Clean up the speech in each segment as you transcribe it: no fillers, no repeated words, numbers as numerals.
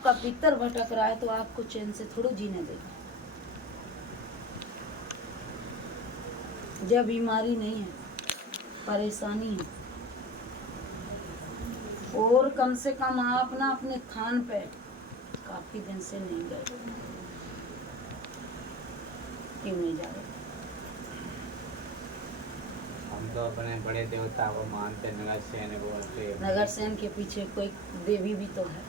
आपका पितर भटक रहा है तो आपको चैन से थोड़ा जीने देगा। यह बीमारी नहीं है, परेशानी है। और कम से कम आप ना अपने थान पे काफी दिन से नहीं गए। क्यों नहीं जा रहे? हम तो अपने बड़े देवता को मानते, नगर सेन बोलते। नगर सेन के पीछे कोई देवी भी तो है।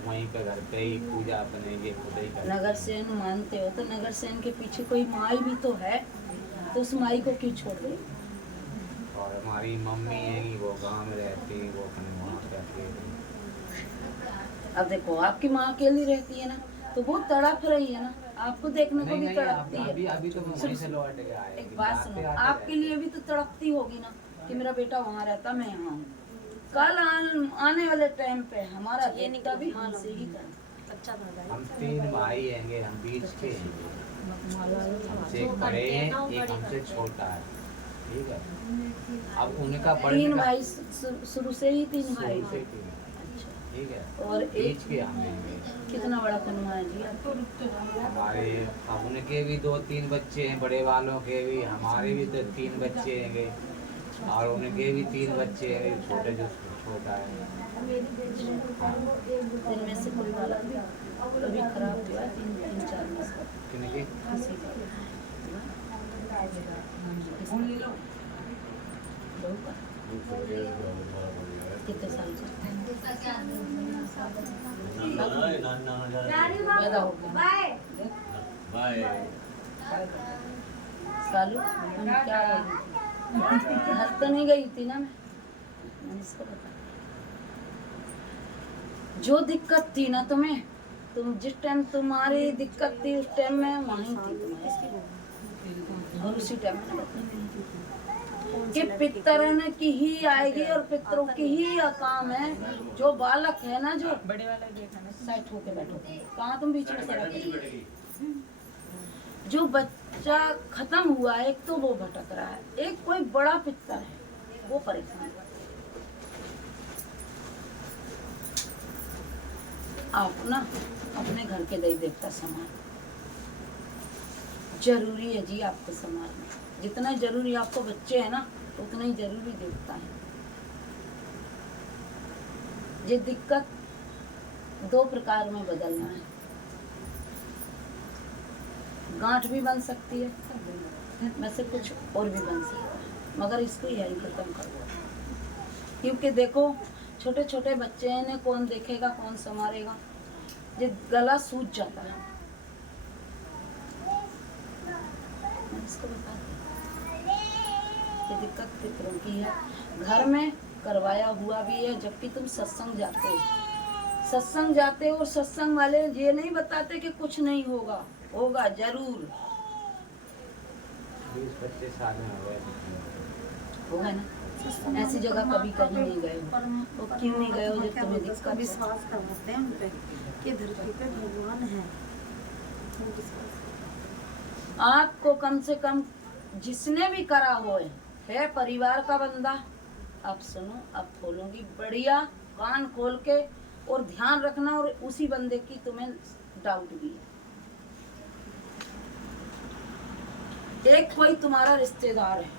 वहीं पे घर पे ही पूजा अपने ये खुद ही करते। नगर सेन मानते हो तो नगर सेन के पीछे कोई माई भी तो है, तो उस माई को क्यों छोड़ दे? और हमारी मम्मी है कि वो गांव में रहती है, वो अपने वहाँ पे अकेली। अब देखो आपकी माँ अकेली रहती है ना, तो वो तड़प रही है ना, आपको देखने को भी तड़पती है। अभी तो वहीं से लौट के आए। एक बात सुनो, आपके लिए भी तो तड़पती होगी ना कि मेरा बेटा वहाँ रहता, मैं यहाँ हूँ। कल आने वाले टाइम पे हमारा बेटा भी हमसे ही करना। हम 3 भाई हैंगे, हम बीच के हैं। हमसे एक बड़े हैं, एक हमसे छोटा है, ठीक है। अब उनका बढ़ने 3 का भाई शुरू से ही 3 भाई शुरू से थे। ही है, अच्छा, ठीक है। और बीच एक के हम हैं। कितना बड़ा कनुआ है जी आपको? हमारे अब उनके भी 2-3 बच्चे हैं, बड़े वालों के भी, हमारे भी तो 3 बच्चे हैंगे, और उनके भी 3 बच्चे हैं, छोटे जो छोटा है। इनमें से कोई वाला भी कभी खराब हुआ? 3-4 में से किनके? किसी का? बहू का? कितने साल का? पैदा हो गया। सालू हम क्या बोल रही थी? घर तो नहीं गई थी ना मैंने इसको बता। जो दिक्कत थी ना तुम्हें, तुम जिस टाइम तुम्हारी दिक्कत थी उस टाइम में वहीं थी तुम्हारी, और उसी टाइम में कि पितर की ही आएगी और पितरों की ही काम है। जो बालक है ना, जो बड़े वाला सेट होके बैठो, कहाँ तुम बीच में सड़क? जो बच्चा खत्म हुआ है, एक तो वो भटक रहा है, एक कोई बड़ा पितर है वो परेशान है। आप ना अपने घर के दही देवता समान जरूरी है जी आपके समाज में। जितना जरूरी आपको बच्चे हैं ना, उतना ही जरूरी देवता है। ये दिक्कत 2 प्रकार में बदलना है। गांठ भी बन सकती है, वैसे कुछ और भी बन सकता है, मगर इसको यही खत्म कर दो। क्योंकि देखो छोटे छोटे बच्चे हैं, इन्हें कौन देखेगा, कौन संभालेगा? ये गला सूज जाता है। मैं इसको बता दी, ये दिक्कत पितरों की है। घर में करवाया हुआ भी है, जबकि तुम सत्संग जाते हो, सत्संग जाते हो, और सत्संग वाले ये नहीं बताते कि कुछ नहीं होगा, होगा जरूर। 20-25 साल में हो गए होगा ना? ऐसी जगह कभी कहीं नहीं गए हो, वो क्यों नहीं गए हो? जब तुम्हें दिक्कत विश्वास करवाते हैं उन पे कि धरती पे भगवान है। आपको कम से कम जिसने भी करा हो है परिवार का बंदा। अब सुनो, अब खोलूंगी बढ़िया कान खोल के, और ध्यान रखना, और उसी बंदे की तुम्हें डाउट भी है। एक कोई तुम्हारा रिश्तेदार है,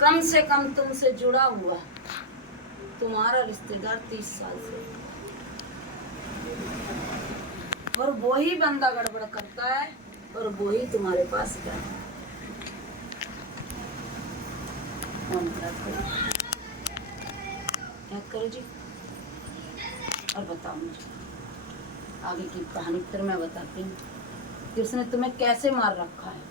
कम से कम तुमसे जुड़ा हुआ तुम्हारा रिश्तेदार 30 साल से, और वो ही बंदा गड़बड़ करता है, और वो ही तुम्हारे पास क्या है। याद करो जी, और बताओ मुझे आगे की कहानी। फिर मैं बताती हूँ कि उसने तुम्हें कैसे मार रखा है।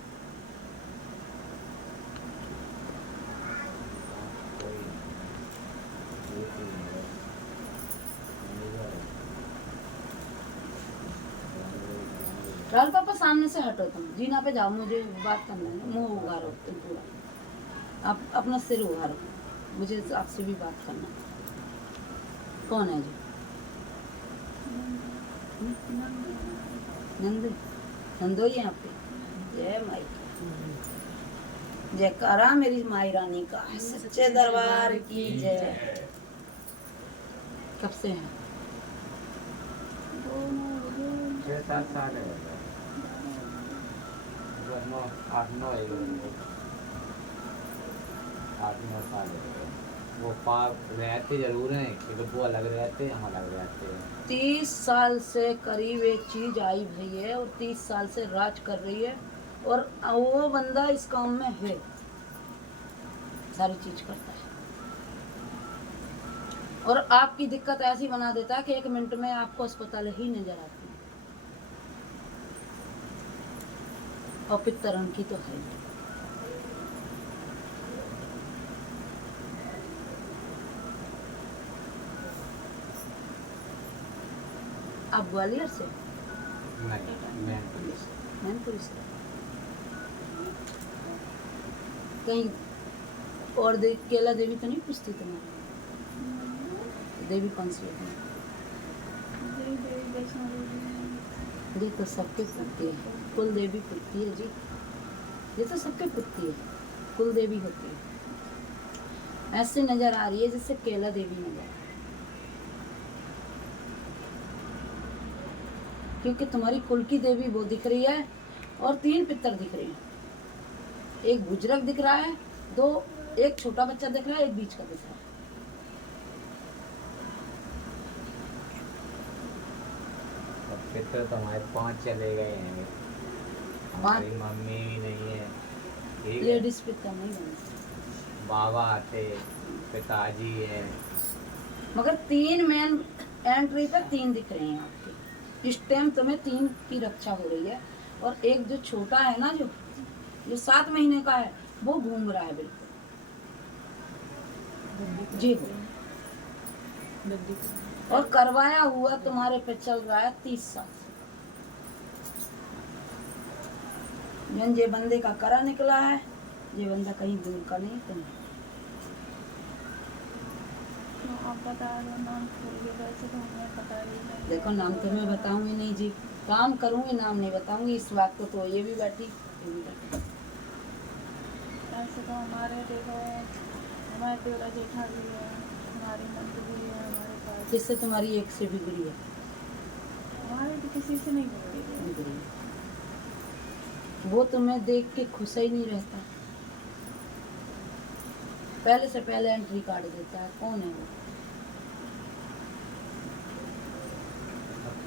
राहुल पापा सामने से हटो, तुम जीना पे जाओ, मुझे बात करना है। मुंह उगारो तुम पूरा, आप अपना सिर उगारो, मुझे आपसे भी बात करना। कौन है जी? नंदू, नंदोई यहाँ पे। जय माई, जयकारा मेरी माई रानी का, सच्चे दरबार की जय। कब से हैं? 6-7 साल है 8-9 साल है। वो रहते जरूर हैं कि वो अलग रहते हम अलग रहते हैं। 30 साल से करीब एक चीज आई भई है और 30 साल से राज कर रही है और वो बंदा इस काम में है, सारी चीज करता है और आपकी दिक्कत ऐसी बना देता है कि 1 मिनट में आपको अस्पताल ही नजर आती है। और पितरन की तो है ही। आप ग्वालियर से? नहीं मैनपुरी से। मैनपुरी से कहीं और केला देवी तो नहीं पूछती तुम्हारी? देवी कौन सी है? ये तो सबके पुत्री है, कुल देवी पुत्री है जी। ये तो सबके पुत्री है, कुल देवी होती है। ऐसे नजर आ रही है जैसे केला देवी नजर आ रही है, क्योंकि तुम्हारी कुल की देवी वो दिख रही है और 3 पितर दिख रहे हैं। एक बुजुर्ग दिख रहा है, 2 एक छोटा बच्चा दिख रहा है, एक बीच का दिख रहा है। पितर तो हमारे 5 चले गए हैं। हमारी मम्मी भी नहीं है, ठीक है। लेडीज पितर नहीं बनती। बाबा आते, पिताजी है। मगर 3 मेन एंट्री पे 3 दिख रहे हैं आपके। इस टाइम तुम्हें 3 की रक्षा हो रही है और एक जो छोटा है ना, जो 7 महीने का है, वो घूम रहा है बिल्कुल जी हो। और करवाया हुआ तुम्हारे पे चल रहा है 30 साल। ये बंदे का करा निकला है, ये बंदा कहीं दूर का नहीं कहीं। आप बता दो नाम खोलिए, वैसे तो हमें पता ही नहीं। देखो नाम तो मैं बताऊंगी नहीं जी, काम करूंगी नाम नहीं बताऊंगी। इस वक्त तो ये भी बैठी, ये भी बैठी। ऐसे तो हमारे देखो, हमारे तेरा जेठा भी है, हमारी नंद भी है हमारे पास। किससे तुम्हारी एक से बिगड़ी है? हमारे तो किसी से नहीं बिगड़ी है। बिगड़ी है। वो तुम्हें देख के खुश ही नहीं रहता, पहले से पहले एंट्री काट देता है। कौन है वो?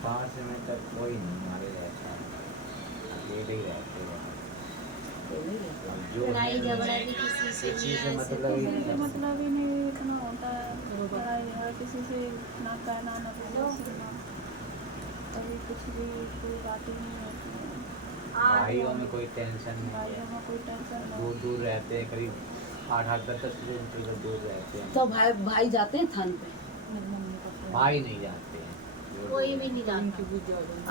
5 मिनट तक कोई नहीं हमारे रहता है, अकेले ही रहते हैं। कोई नहीं रहता। अब जो लड़ाई है, झगड़ा भी किसी से किसी नहीं से है, मतलब ही किसी से नहीं। मतलब ही नहीं इतना होता है। लड़ाई हर किसी से ना कहना ना बोलना, कभी कुछ भी कोई बात ही नहीं होती है। भाइयों में कोई टेंशन नहीं भाइयों है, में कोई टेंशन नहीं। दूर दूर रहते हैं, करीब 8-10 किलोमीटर दूर रहते हैं। तो भाई जाते हैं थान पे? भाई नहीं जाते हैं, कोई भी नहीं जानता।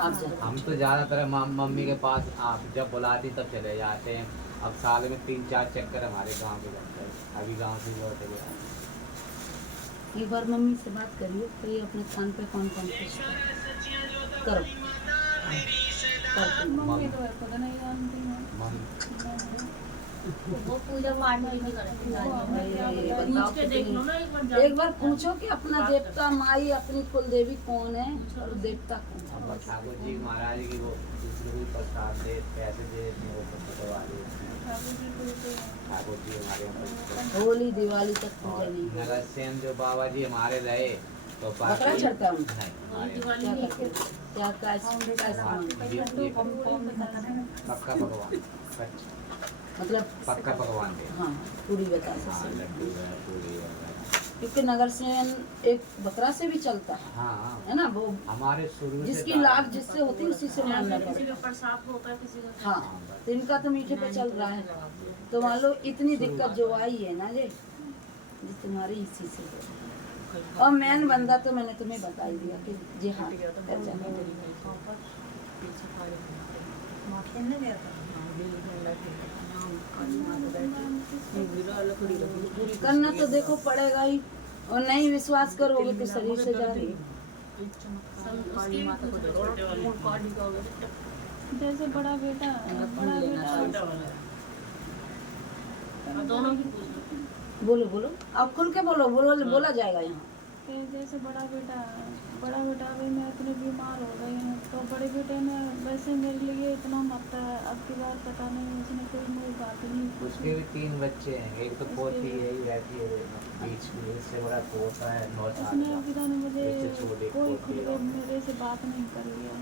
आप जाते हम तो ज़्यादातर मम्मी के पास आप जब बुलाती तब चले जाते हैं। अब साल में 3-4 चक्कर हमारे गांव के लगता है। अभी गांव से लौटे गए। एक बार मम्मी से बात करिए, कहिए अपने थान पे कौन कौन पूछता है। करो करते हैं। मम्मी तो खुद नहीं जानती है। वो पूजा पाठ भी नहीं करती। बताओ पूछ के देख लो ना एक बार। एक बार पूछो कि अपना देवता माई, अपनी कुल देवी कौन है और देवता कौन है। अब ठाकुर जी महाराज की वो दूसरे को प्रसाद दे, पैसे दे, वो पकड़वा दे। ठाकुर जी को तो ठाकुर जी हमारे यहाँ होली दिवाली तक पूजा और नहीं होती। नगर सेन जो बाबा जी हमारे रहे तो बकरा चढ़ता है उनको? नहीं हमारे दिवाली क्या नहीं करते हैं? क्या कैसा मानते हैं? ये पक्का भगवान, सच मतलब पक्का भगवान दे। हाँ पूरी बता हाँ सकते हैं। लड्डू है, पूरी है। क्योंकि नगर से एक बकरा से भी चलता है हाँ ना, वो हमारे शुरू से जिसकी लाभ जिससे होती है उसी से मानना किसी पड़ता के ऊपर सांप होता है, किसी का है। हाँ तो इनका तो मीठे पे चल रहा है। तो मान लो इतनी दिक्कत जो आई है ना ये तुम्हारी इसी से है। और मेन बंदा तो मैंने तुम्हें बता ही दिया कि जी हाँ पहचाना। करना तो देखो पड़ेगा ही, और नहीं विश्वास करोगे तो शरीर से जा रही है। जैसे बड़ा बेटा दोनों की पूछ लो। बोलो बोलो, आप खुल के बोलो, बोला जाएगा यहाँ। कि जैसे बड़ा बेटा अभी मैं इतने बीमार हो गई हूँ, तो बड़े बेटे ने वैसे मेरे लिए इतना मरता है। अब की बार पता नहीं उसने कोई मेरी बात नहीं उसके पूछी। भी 3 बच्चे हैं, एक तो पोती यही रहती है बीच में, इससे बड़ा पोता है 9 साल उसने का। अभी तक मुझे इससे छोटी कोई पोती खुल के है। मेरे से बात नहीं करी है।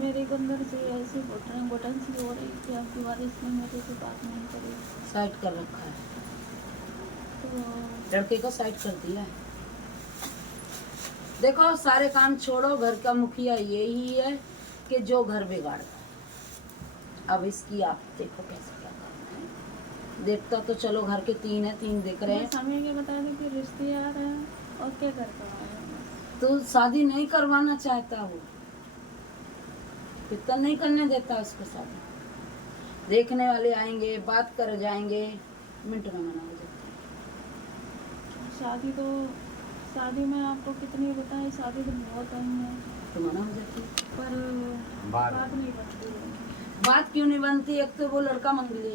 मेरे को अंदर से ऐसी घुटन सी हो रही कि अब की बार इसने मेरे से बात नहीं करी। साइड कर रखा है, तो लड़के को साइड कर दिया है। देखो सारे काम छोड़ो, घर का मुखिया यही है कि जो घर बिगाड़ता है। अब इसकी आप देखो कैसे क्या करना है। देखता तो चलो घर के 3 है, 3 दिख रहे हैं। समय के बता दें कि रिश्ते आ रहे हैं और क्या करते हैं। तो शादी नहीं करवाना चाहता वो, पिता नहीं करने देता उसको शादी। देखने वाले आएंगे, बात कर जाएंगे, मिनट में मना हो जाता शादी में आपको कितनी बताएं, शादी तो बहुत अहम है, है, तो मना हो जाती है। पर बात बात नहीं बनती है। बात क्यों नहीं बनती? एक तो वो लड़का मंगली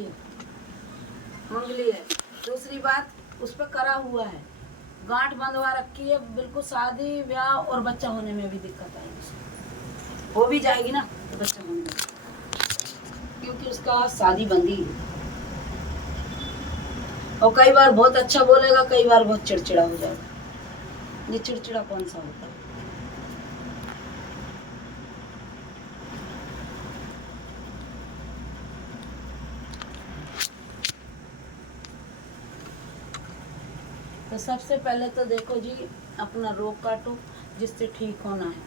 है, दूसरी बात उस पर करा हुआ है, गांठ बंधवा रखी है, बिल्कुल शादी ब्याह और बच्चा होने में भी दिक्कत आएगी उसको। हो भी जाएगी ना तो बच्चा होने में, क्योंकि उसका शादी बंदी है। और कई बार बहुत अच्छा बोलेगा, कई बार बहुत चिड़चिड़ा हो जाएगा। ये चिड़चिड़ा कौन सा होता है? तो सबसे पहले तो देखो जी, अपना रोग काटो जिससे ठीक होना है।